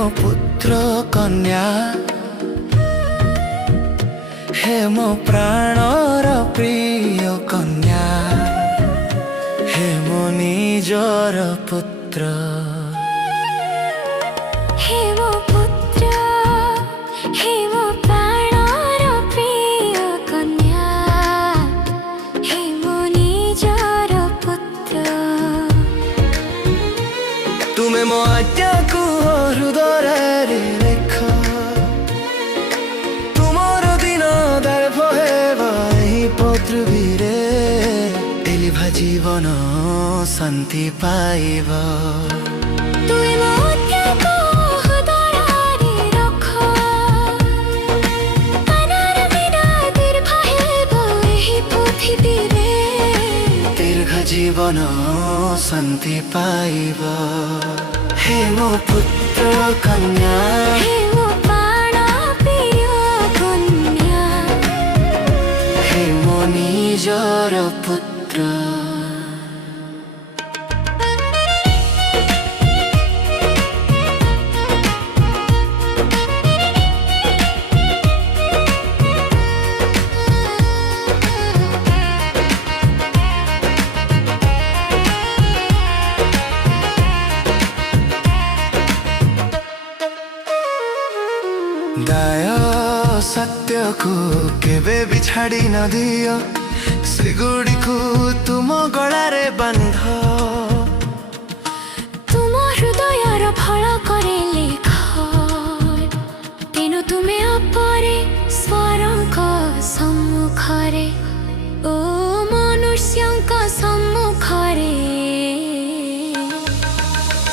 मो पुत्र कन्या हे मो प्राणर प्रिय कन्या हे मो निजर पुत्र हे मो पुत्र हे मो प्राणर प्रिय कन्या हे मो निजर पुत्र तुमे मो आज्ञा को हृदय लेख तुमर दिन दर्भ हे पृथ्वी रे तेलिभा जीवन शांति पाइब तुई मो आज्ञा को हृदय रख तानार बिना दीर्घ हेब एही पृथ्वी रे दीर्घ जीवन शांति पाइब हे मो पुत्र कन्या हे मो प्राण प्रिय कन्या हे मो निजर पुत्र दया सत्य को केवे भी छाड़ी न दियो सेगुड़ी को तुम गलारे बंध तुम हृदयर फल करे लेख तेनु तुमे अपरे स्वरंक सम्मुखरे ओ मनुष्यंक सम्मुखरे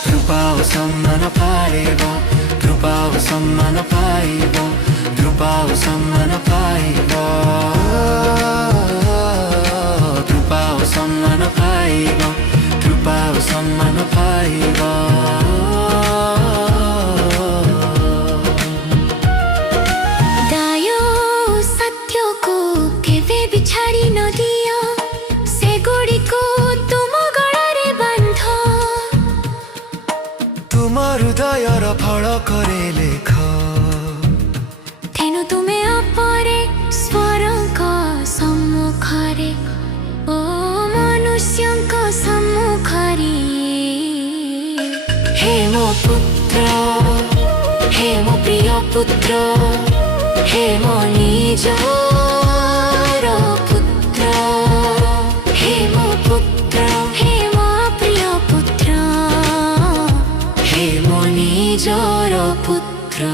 कृपाओ सम्मान पाइब कृपाओ सम्मान पाइब कृपाओ सम्मान पाइब कृपाओ सम्मान पाइब कृपाओ सम्मान पाइब दया सत्य को केवे भी छाड़ी न दियो सेगुड़ी को तुम गलारे बांध तुम हृदयर फल करे लेख तेनु तुमे अपरे स्वरंक सम्मुखरे ओ मनुष्यंक सम्मुखरे हे मो पुत्र हे मो प्रिय पुत्र हे मो निजर पुत्र हे मो पुत्र हे मो प्रिय पुत्र हे मो निजर पुत्र।